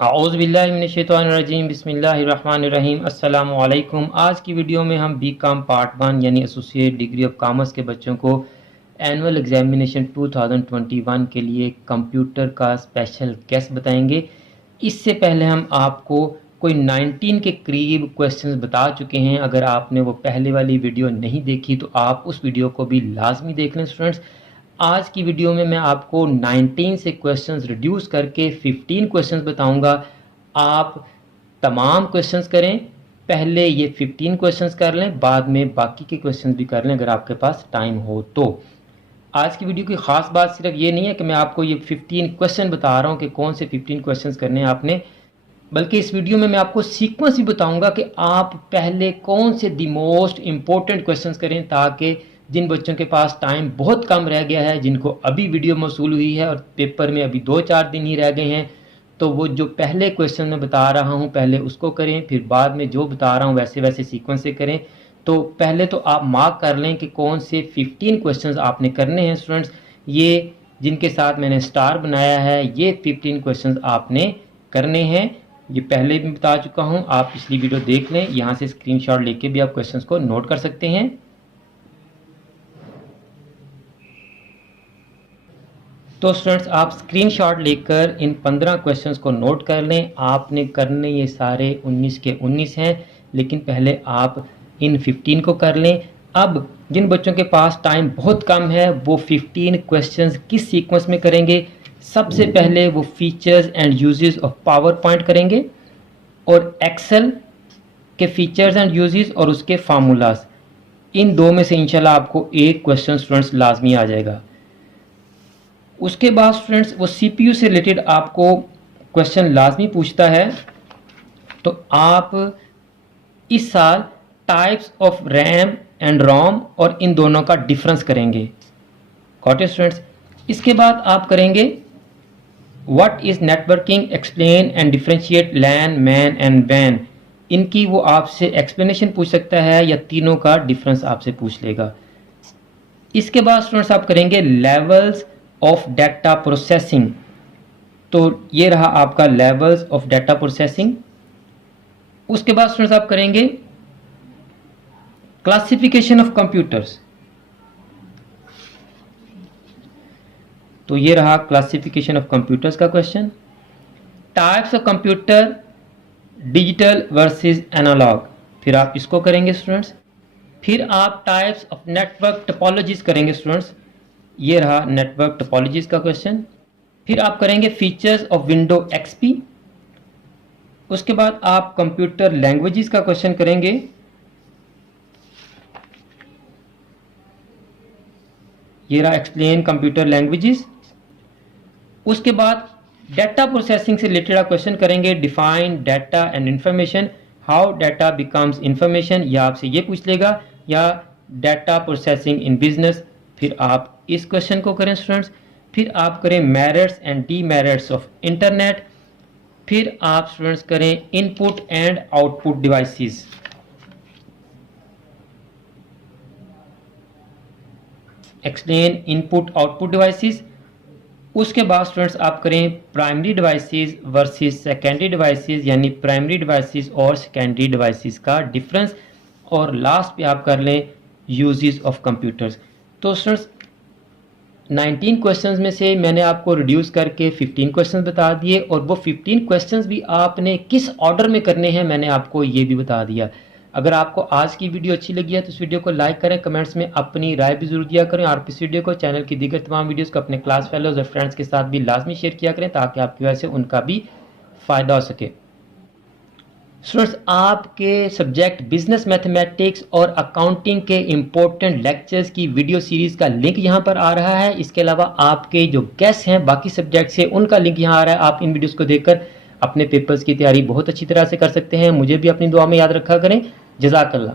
औज़ुबिल्लाहिमिनश्शैतानिर्रजीम बिस्मिल्लाहिर्रहमानिर्रहीम अस्सलामु अलैकुम। आज की वीडियो में हम बीकॉम पार्ट 1 यानी एसोसिएट डिग्री ऑफ कॉमर्स के बच्चों को एनुअल एग्जामिनेशन 2021 के लिए कंप्यूटर का स्पेशल टेस्ट बताएंगे। इससे पहले हम आपको कोई 19 के करीब क्वेश्चंस बता चुके हैं। अगर आपने वो पहले वाली वीडियो नहीं देखी तो आप उस वीडियो को भी लाजमी देख लें स्टूडेंट्स। आज की वीडियो में मैं आपको 19 से क्वेश्चंस रिड्यूस करके 15 क्वेश्चंस बताऊंगा। आप तमाम क्वेश्चंस करें, पहले ये 15 क्वेश्चंस कर लें, बाद में बाकी के क्वेश्चंस भी कर लें अगर आपके पास टाइम हो तो। आज की वीडियो की ख़ास बात सिर्फ ये नहीं है कि मैं आपको ये 15 क्वेश्चन बता रहा हूँ कि कौन से 15 क्वेश्चंस करने हैं आपने, बल्कि इस वीडियो में मैं आपको सीक्वेंस भी बताऊंगा कि आप पहले कौन से दी मोस्ट इम्पोर्टेंट क्वेश्चंस करें, ताकि जिन बच्चों के पास टाइम बहुत कम रह गया है, जिनको अभी वीडियो मौसूल हुई है और पेपर में अभी 2-4 दिन ही रह गए हैं, तो वो जो पहले क्वेश्चन मैं बता रहा हूँ पहले उसको करें, फिर बाद में जो बता रहा हूँ वैसे वैसे सीक्वेंस से करें। तो पहले तो आप मार्क कर लें कि कौन से 15 क्वेश्चंस आपने करने हैं स्टूडेंट्स। ये जिनके साथ मैंने स्टार बनाया है, ये 15 क्वेश्चंस आपने करने हैं। ये पहले भी बता चुका हूँ, आप पिछली वीडियो देख लें, यहाँ से स्क्रीनशॉट लेके भी आप क्वेश्चंस को नोट कर सकते हैं। तो स्टूडेंट्स आप स्क्रीनशॉट लेकर इन 15 क्वेश्चंस को नोट कर लें। आपने करने ये सारे 19 के 19 हैं, लेकिन पहले आप इन 15 को कर लें। अब जिन बच्चों के पास टाइम बहुत कम है वो 15 क्वेश्चंस किस सीक्वेंस में करेंगे। सबसे पहले वो features and uses of power point करेंगे और एक्सेल के फीचर्स एंड यूजेस और उसके फार्मूलाज। इन दो में से इंशाल्लाह आपको एक क्वेश्चन स्टूडेंट्स लाजमी आ जाएगा। उसके बाद स्टूडेंट्स वो सीपीयू से रिलेटेड आपको क्वेश्चन लाजमी पूछता है, तो आप इस साल types of RAM and ROM और इन दोनों का डिफरेंस करेंगे। Got it students. इसके बाद आप करेंगे what is networking, explain and differentiate LAN MAN and वैन। इनकी वो आपसे एक्सप्लेनेशन पूछ सकता है या तीनों का डिफरेंस आपसे पूछ लेगा। इसके बाद स्टूडेंट्स आप करेंगे लेवल्स ऑफ डाटा प्रोसेसिंग। तो ये रहा आपका लेवल्स ऑफ डाटा प्रोसेसिंग। उसके बाद स्टूडेंट्स आप करेंगे क्लासिफिकेशन ऑफ कंप्यूटर्स। तो ये रहा क्लासिफिकेशन ऑफ कंप्यूटर्स का question. Types of computer, digital versus analog, फिर आप इसको करेंगे स्टूडेंट्स। फिर आप टाइप्स ऑफ नेटवर्क टोपोलॉजीज करेंगे स्टूडेंट्स। ये रहा नेटवर्क टोपोलॉजीज का क्वेश्चन। फिर आप करेंगे फीचर्स ऑफ विंडो एक्सपी। उसके बाद आप कंप्यूटर लैंग्वेजेस का क्वेश्चन करेंगे। ये रहा एक्सप्लेन कंप्यूटर लैंग्वेजेस। उसके बाद डाटा प्रोसेसिंग से रिलेटेड आप क्वेश्चन करेंगे define data and information, how data becomes information, या आपसे ये पूछ लेगा, या डाटा प्रोसेसिंग इन बिजनेस। फिर आप इस क्वेश्चन को करें स्टूडेंट्स। फिर आप करें merits and demerits of internet. फिर आप स्टूडेंट्स करें input and output devices. Explain input output devices. उसके बाद स्टूडेंट्स आप करें primary devices versus secondary devices, यानी प्राइमरी डिवाइसेस और सेकेंडरी डिवाइसेस का डिफरेंस। और लास्ट पे आप कर लें यूजेस ऑफ कंप्यूटर्स। तो स्टूडेंट्स 19 क्वेश्चंस में से मैंने आपको रिड्यूस करके 15 क्वेश्चंस बता दिए, और वो 15 क्वेश्चंस भी आपने किस ऑर्डर में करने हैं मैंने आपको ये भी बता दिया। अगर आपको आज की वीडियो अच्छी लगी है तो इस वीडियो को लाइक करें, कमेंट्स में अपनी राय भी जरूर दिया करें, और इस वीडियो को चैनल की दीगर तमाम वीडियोस को अपने क्लास फेलोज और फ्रेंड्स के साथ भी लाजमी शेयर किया करें, ताकि आपकी वजह से उनका भी फ़ायदा हो सके। स्टूडेंट्स आपके सब्जेक्ट बिजनेस मैथमेटिक्स और अकाउंटिंग के इम्पोर्टेंट लेक्चर्स की वीडियो सीरीज़ का लिंक यहाँ पर आ रहा है। इसके अलावा आपके जो गेस्ट हैं बाकी सब्जेक्ट से, उनका लिंक यहाँ आ रहा है। आप इन वीडियोस को देखकर अपने पेपर्स की तैयारी बहुत अच्छी तरह से कर सकते हैं। मुझे भी अपनी दुआ में याद रखा करें। जज़ाकल्लाह।